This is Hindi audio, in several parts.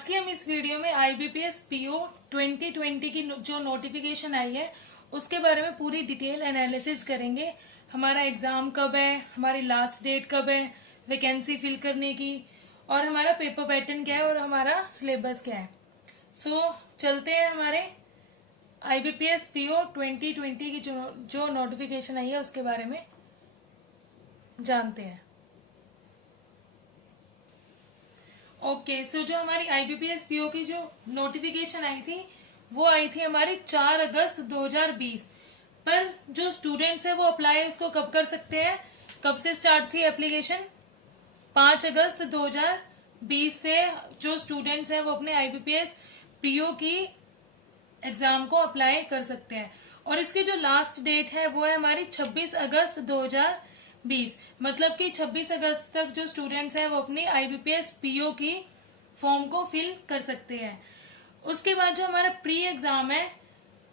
आज की हम इस वीडियो में IBPS PO 2020 की जो नोटिफिकेशन आई है उसके बारे में पूरी डिटेल एनालिसिस करेंगे। हमारा एग्जाम कब है, हमारी लास्ट डेट कब है वैकेंसी फिल करने की, और हमारा पेपर पैटर्न क्या है और हमारा सिलेबस क्या है। चलते हैं हमारे IBPS PO 2020 की जो नोटिफिकेशन आई है उसके बारे में जानते हैं। ओके, जो हमारी IBPS PO की जो नोटिफिकेशन आई थी वो आई थी हमारी 4 अगस्त 2020। पर जो स्टूडेंट्स है वो अप्लाई उसको कब कर सकते हैं, कब से स्टार्ट थी एप्लीकेशन? 5 अगस्त 2020 से जो स्टूडेंट्स हैं वो अपने IBPS PO की एग्जाम को अप्लाई कर सकते हैं। और इसकी जो लास्ट डेट है वो है हमारी 26 अगस्त 2020। मतलब कि 26 अगस्त तक जो स्टूडेंट्स हैं वो अपनी IBPS PO की फॉर्म को फिल कर सकते हैं। उसके बाद जो हमारा प्री एग्जाम है,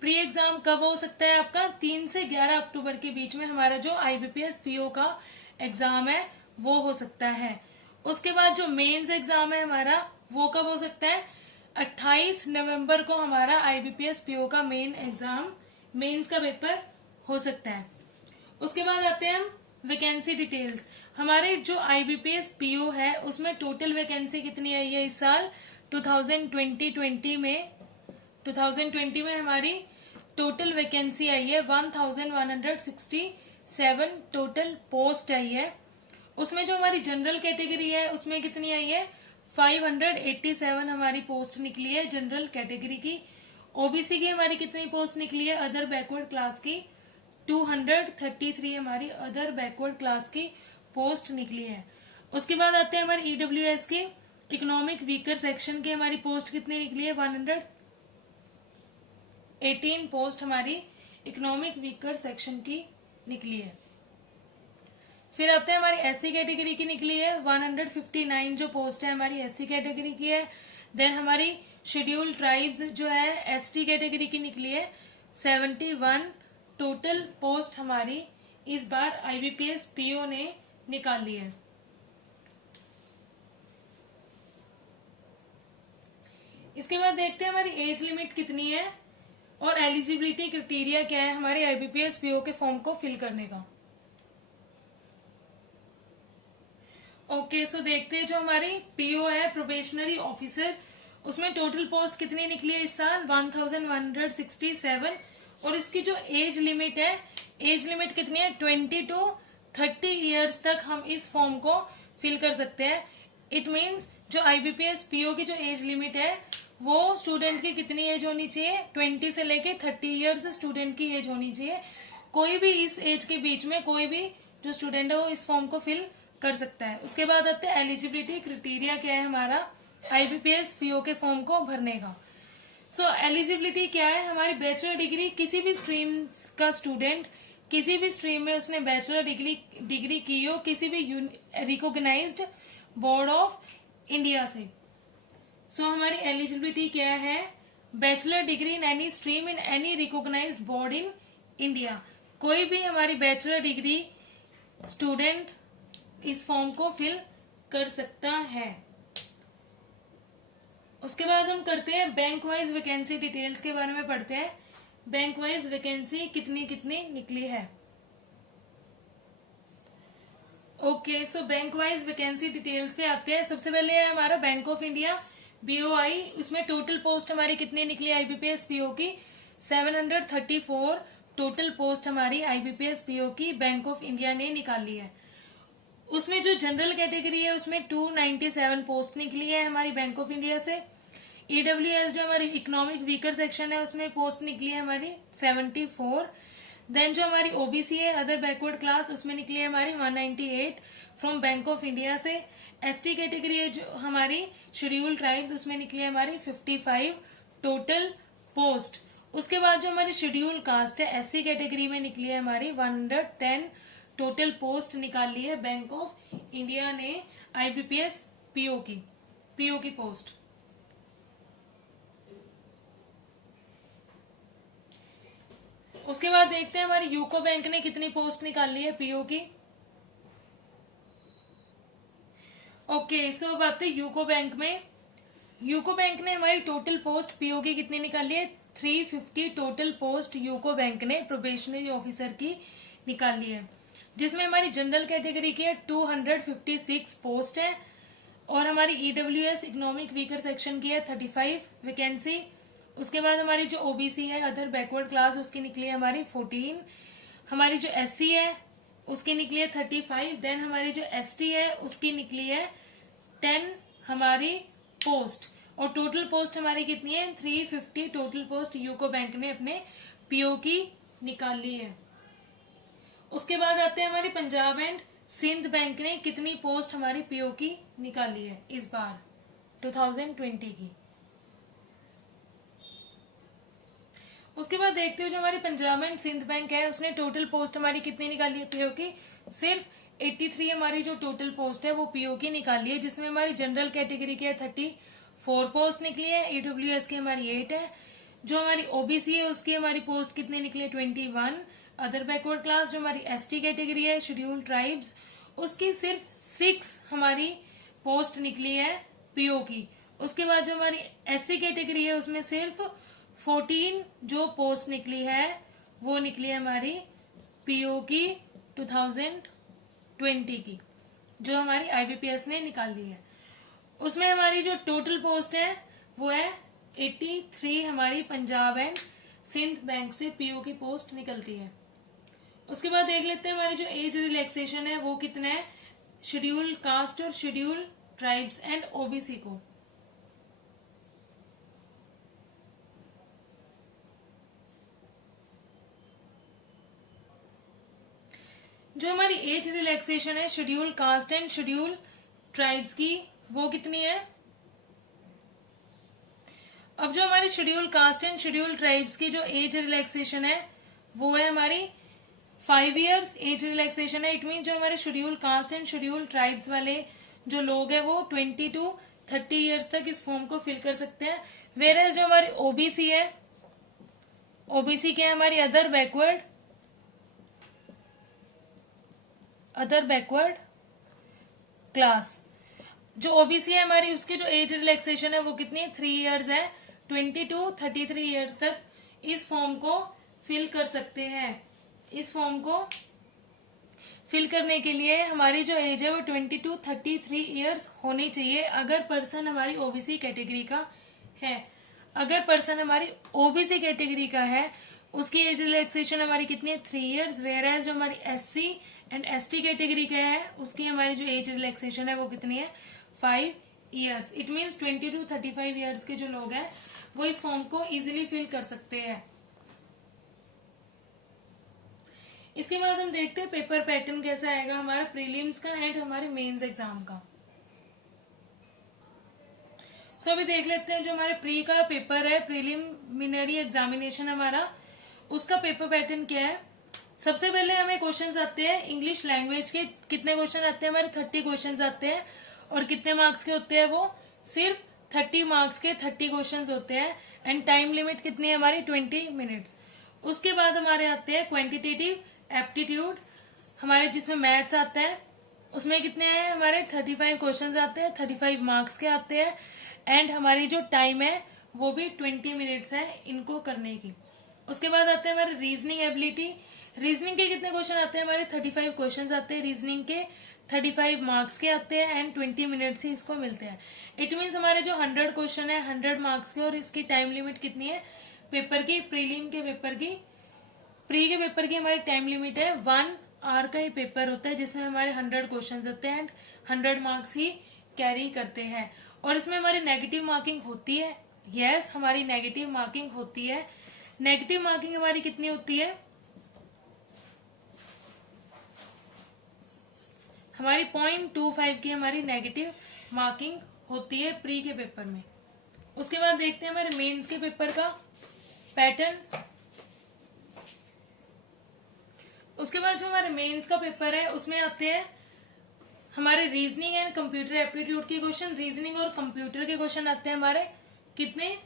प्री एग्जाम कब हो सकता है आपका? 3 से 11 अक्टूबर के बीच में हमारा जो IBPS PO का एग्जाम है वो हो सकता है। उसके बाद जो मेंस एग्जाम है हमारा वो कब हो सकता है? 28 नवंबर को हमारा IBPS PO का मेंस का पेपर हो सकता है। उसके बाद आते हैं हम वैकेंसी डिटेल्स। हमारे जो IBPS PO है उसमें टोटल वैकेंसी कितनी आई है इस साल 2020 में हमारी टोटल वैकेंसी आई है 1167 टोटल पोस्ट आई है। उसमें जो हमारी जनरल कैटेगरी है उसमें कितनी आई है? 587 हमारी पोस्ट निकली है जनरल कैटेगरी की। OBC की हमारी कितनी पोस्ट निकली है? अदर बैकवर्ड क्लास की 233 हमारी अदर बैकवर्ड क्लास की पोस्ट निकली है। उसके बाद आते हैं हमारी EWS की इकोनॉमिक वीकर सेक्शन की हमारी पोस्ट कितनी निकली है? 118 पोस्ट हमारी इकोनॉमिक वीकर सेक्शन की निकली है। फिर आते हैं हमारी SC कैटेगरी की निकली है 159 जो पोस्ट है हमारी SC कैटेगरी की है। देन हमारी शेड्यूल्ड ट्राइब्स जो है ST कैटेगरी की निकली है 71 टोटल पोस्ट हमारी इस बार IBPS PO ने निकाली है। इसके बाद देखते हैं हमारी एज लिमिट कितनी है और एलिजिबिलिटी क्राइटेरिया क्या है हमारे IBPS PO के फॉर्म को फिल करने का। ओके, देखते हैं जो हमारी PO है प्रोबेशनरी ऑफिसर, उसमें टोटल पोस्ट कितनी निकली है इस साल? 1167। और इसकी जो एज लिमिट है, एज लिमिट कितनी है? 20 to 30 ईयर्स तक हम इस फॉर्म को फिल कर सकते हैं। इट मीन्स जो IBPS PO की जो एज लिमिट है वो स्टूडेंट की कितनी एज होनी चाहिए? 20 से लेके 30 ईयर्स स्टूडेंट की एज होनी चाहिए। कोई भी इस एज के बीच में कोई भी जो स्टूडेंट है वो इस फॉर्म को फिल कर सकता है। उसके बाद आते हैं एलिजिबिलिटी क्राइटेरिया क्या है हमारा IBPS PO के फॉर्म को भरने का। एलिजिबिलिटी क्या है? हमारी बैचलर डिग्री किसी भी स्ट्रीम का स्टूडेंट किसी भी स्ट्रीम में उसने बैचलर डिग्री की हो किसी भी रिकॉग्नाइज्ड बोर्ड ऑफ इंडिया से। हमारी एलिजिबिलिटी क्या है? Bachelor degree in any stream in any recognised board in India. कोई भी हमारी बैचलर डिग्री स्टूडेंट इस फॉर्म को फिल कर सकता है। उसके बाद हम करते हैं बैंक वाइज वैकेंसी डिटेल्स के बारे में पढ़ते हैं। बैंक वाइज वैकेंसी कितनी कितनी निकली है। Okay, bank wise vacancy details पे आते हैं। सबसे पहले है हमारा बैंक ऑफ इंडिया BOI, उसमें टोटल पोस्ट हमारी कितनी निकली IBPS PO की? 734 टोटल पोस्ट हमारी IBPS PO की बैंक ऑफ इंडिया ने निकाली है। उसमें जो जनरल कैटेगरी है उसमें 297 पोस्ट निकली है हमारी बैंक ऑफ इंडिया से। EWS जो हमारी इकोनॉमिक वीकर सेक्शन है उसमें पोस्ट निकली है हमारी 74। देन जो हमारी OBC है अदर बैकवर्ड क्लास उसमें निकली है हमारी 198 फ्रॉम बैंक ऑफ इंडिया से। ST कैटेगरी है जो हमारी शेड्यूल्ड ट्राइब्स उसमें निकली है हमारी 55 टोटल पोस्ट। उसके बाद जो हमारी शेड्यूल्ड कास्ट है SC कैटेगरी में निकली है हमारी 110 टोटल पोस्ट निकाली है बैंक ऑफ इंडिया ने IBPS PO की पोस्ट। उसके बाद देखते हैं हमारी यूको बैंक ने कितनी पोस्ट निकाली है PO की। ओके, अब आते हैं यूको बैंक में यूको बैंक ने हमारी टोटल पोस्ट पीओ की कितनी निकाली है? 350 टोटल पोस्ट यूको बैंक ने प्रोबेशनरी ऑफिसर की निकाली है, जिसमें हमारी जनरल कैटेगरी की है 256 पोस्ट है, और हमारी ईडब्ल्यूएस इकोनॉमिक वीकर सेक्शन की है 35 वैकेंसी। उसके बाद हमारी जो ओबीसी है, अदर बैकवर्ड क्लास, उसकी निकली है हमारी 14। हमारी जो एससी है उसकी निकली है 35। देन हमारी जो एसटी है उसकी निकली है 10 हमारी पोस्ट, और टोटल पोस्ट हमारी कितनी है? 350 टोटल पोस्ट यूको बैंक ने अपने पीओ की निकाली है। उसके बाद आते हैं हमारी पंजाब एंड सिंध बैंक ने कितनी पोस्ट हमारी पीओ की निकाली है इस बार 2020 की। उसके बाद देखते हो जो हमारी पंजाब एंड सिंध बैंक है उसने टोटल पोस्ट हमारी कितनी निकाली है पीओ की? सिर्फ 83 हमारी जो टोटल पोस्ट है वो पीओ की निकाली है, जिसमें हमारी जनरल कैटेगरी की है 34 पोस्ट निकली है, ईडब्ल्यूएस की हमारी 8 है, जो हमारी ओबीसी है उसकी हमारी पोस्ट कितनी निकली है? 21। अदर बैकवर्ड क्लास जो हमारी एसटी कैटेगरी है, शेड्यूल्ड ट्राइब्स, उसकी सिर्फ 6 हमारी पोस्ट निकली है पीओ की। उसके बाद जो हमारी एससी कैटेगरी है उसमें सिर्फ 14 जो पोस्ट निकली है वो निकली है हमारी पीओ की 2020 की, जो हमारी आईबीपीएस ने निकाल दी है। उसमें हमारी जो टोटल पोस्ट है वो है 83 हमारी पंजाब एंड सिंध बैंक से पीओ की पोस्ट निकलती है। उसके बाद देख लेते हैं हमारी जो एज रिलैक्सेशन है वो कितना है शेड्यूल कास्ट और शेड्यूल ट्राइब्स एंड ओबीसी को। जो हमारी एज रिलैक्सेशन है schedule caste and schedule tribes की वो कितनी है? अब जो हमारी schedule caste and schedule tribes की जो एज रिलैक्सेशन है वो है हमारी 5 इयर्स एज रिलैक्सेशन है। इट मीन जो हमारे schedule caste and schedule tribes वाले जो लोग हैं वो 20 to 30 इयर्स तक इस फॉर्म को फिल कर सकते हैं। वेयर जो हमारी ओबीसी है, ओबीसी क्या है हमारी? Other backward class. जो ओबीसी है हमारी उसकी जो एज रिलैक्सेशन है वो कितनी है? 3 इयर्स है। 20 to 33 इयर्स तक इस फॉर्म को फिल कर सकते हैं। इस फॉर्म को फिल करने के लिए हमारी जो एज है वो 20 to 33 इयर्स होनी चाहिए अगर पर्सन हमारी ओबीसी कैटेगरी का है। अगर पर्सन हमारी ओबीसी कैटेगरी का है उसकी एज रिलैक्सेशन हमारी कितनी है? 3 इयर्स। वेयर जो हमारी एससी एंड एसटी कैटेगरी का है उसकी हमारी जो एज रिलैक्सेशन है वो कितनी है? 5 years. It means 20 to 35 years के जो लोग हैं वो इस फॉर्म को इजीली फिल कर सकते हैं। इसके बाद हम देखते हैं पेपर पैटर्न कैसा आएगा हमारा प्रीलिम्स का एंड हमारे मेंस एग्जाम का। सो अभी देख लेते हैं जो हमारे प्री का पेपर है, प्रीलिमिनरी एग्जामिनेशन हमारा, उसका पेपर पैटर्न क्या है। सबसे पहले हमें क्वेश्चंस आते हैं इंग्लिश लैंग्वेज के। कितने क्वेश्चन आते हैं हमारे? 30 क्वेश्चंस आते हैं। और कितने मार्क्स के होते हैं वो? सिर्फ 30 मार्क्स के 30 क्वेश्चंस होते हैं। एंड टाइम लिमिट कितनी है हमारी? 20 मिनट्स। उसके बाद हमारे आते हैं क्वांटिटेटिव एप्टीट्यूड हमारे, जिसमें मैथ्स आता है। उसमें कितने हैं हमारे? 35 क्वेश्चंस आते हैं, 35 मार्क्स के आते हैं। एंड हमारी जो टाइम है वो भी 20 मिनट्स है इनको करने की। उसके बाद आते हैं हमारे रीजनिंग एबिलिटी। रीजनिंग के कितने क्वेश्चन आते हैं हमारे? 35 क्वेश्चंस आते हैं रीजनिंग के, 35 मार्क्स के आते हैं एंड 20 मिनट्स ही इसको मिलते हैं। इट मीन्स हमारे जो 100 क्वेश्चन है 100 मार्क्स के, और इसकी टाइम लिमिट कितनी है पेपर की? प्रीलिम के पेपर की, प्री के पेपर की हमारी टाइम लिमिट है 1 आवर का ही पेपर होता है, जिसमें हमारे 100 क्वेश्चन होते हैं एंड 100 मार्क्स ही कैरी करते हैं। और इसमें हमारी नेगेटिव मार्किंग होती है। यस, हमारी नेगेटिव मार्किंग होती है। नेगेटिव मार्किंग हमारी कितनी होती है? हमारी 0.25 की हमारी नेगेटिव मार्किंग होती है प्री के पेपर में। उसके बाद देखते हैं हमारे मेंस के पेपर का पैटर्न। उसके बाद जो हमारे मेंस का पेपर है उसमें आते हैं हमारे रीजनिंग एंड कंप्यूटर एप्टीट्यूड के क्वेश्चन। रीजनिंग और कंप्यूटर के क्वेश्चन आते हैं हमारे कितने?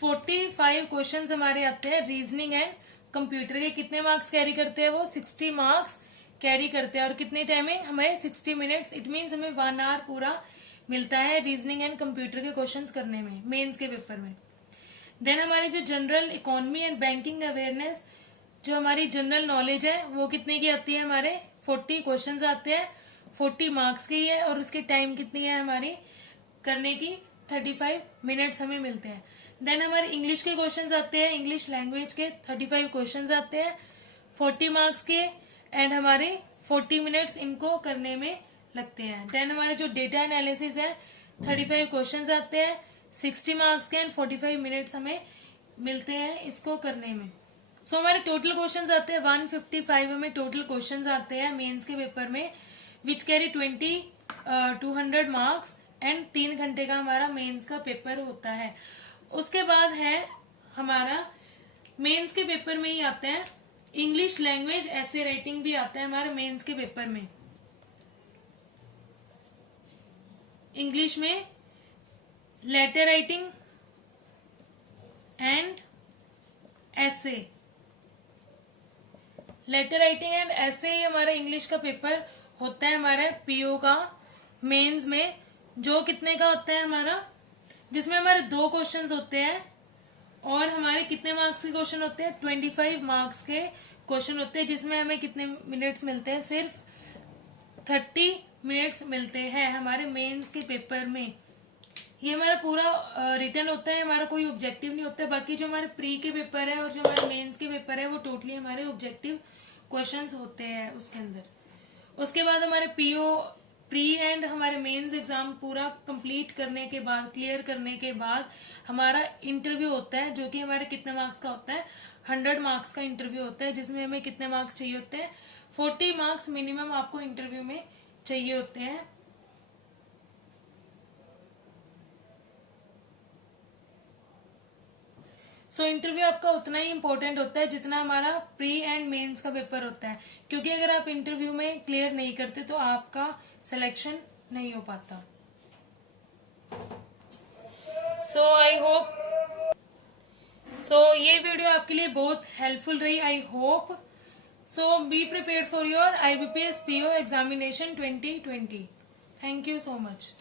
45 क्वेश्चन हमारे आते हैं रीजनिंग एंड कंप्यूटर के। कितने मार्क्स कैरी करते हैं वो? 60 मार्क्स कैरी करते हैं। और कितने टाइमिंग? हमें 60 मिनट्स। इट मीन्स हमें 1 आवर पूरा मिलता है रीजनिंग एंड कंप्यूटर के क्वेश्चंस करने में मेंस के पेपर में। देन हमारी जो general economy and banking awareness, जो हमारी जनरल नॉलेज है, वो कितने की आती है, हमारे 40 क्वेश्चंस आते हैं, 40 मार्क्स की है, और उसकी टाइम कितनी है हमारी करने की, 35 मिनट्स हमें मिलते हैं। देन हमारे इंग्लिश के क्वेश्चंस आते हैं, इंग्लिश लैंग्वेज के 35 क्वेश्चंस आते हैं 40 मार्क्स के, एंड हमारे 40 मिनट्स इनको करने में लगते हैं। देन हमारे जो डेटा एनालिसिस है 35 क्वेश्चंस आते हैं 60 मार्क्स के, एंड 45 मिनट्स हमें मिलते हैं इसको करने में। सो हमारे टोटल क्वेश्चंस आते हैं 155 हमें टोटल क्वेश्चंस आते हैं मेंस के पेपर में, विच कैरी 200 मार्क्स, एंड 3 घंटे का हमारा मेंस का पेपर होता है। उसके बाद है हमारा मेंस के पेपर में ही आते हैं इंग्लिश लैंग्वेज ऐसे राइटिंग भी आता है हमारे मेंस के पेपर में। इंग्लिश में लेटर राइटिंग एंड ऐसे, लेटर राइटिंग एंड ऐसे ही हमारा इंग्लिश का पेपर होता है हमारे पीओ का मेंस में, जो कितने का होता है हमारा, जिसमें हमारे 2 क्वेश्चंस होते हैं, और हमारे कितने मार्क्स के क्वेश्चन होते हैं, 25 मार्क्स के क्वेश्चन होते हैं, जिसमें हमें कितने मिनट्स मिलते हैं, सिर्फ 30 मिनट्स मिलते हैं हमारे मेंस के पेपर में। ये हमारा पूरा रिटर्न होता है, हमारा कोई ऑब्जेक्टिव नहीं होता है। बाकी जो हमारे प्री के पेपर है और जो हमारे मेंस के पेपर है वो टोटली हमारे ऑब्जेक्टिव क्वेश्चंस होते हैं उसके अंदर। उसके बाद हमारे पीओ प्री एंड हमारे मेंस एग्जाम पूरा कंप्लीट करने के बाद, क्लियर करने के बाद हमारा इंटरव्यू होता है, जो कि हमारे कितने मार्क्स का होता है, 100 मार्क्स का इंटरव्यू होता है, जिसमें हमें कितने मार्क्स चाहिए होते हैं, 40 मार्क्स मिनिमम आपको इंटरव्यू में चाहिए होते हैं। सो इंटरव्यू आपका उतना ही इम्पोर्टेंट होता है जितना हमारा प्री एंड मेंस का पेपर होता है, क्योंकि अगर आप इंटरव्यू में क्लियर नहीं करते तो आपका सिलेक्शन नहीं हो पाता। सो ये वीडियो आपके लिए बहुत हेल्पफुल रही, I hope. So be prepared for your IBPS PO examination 2020। Thank you so much.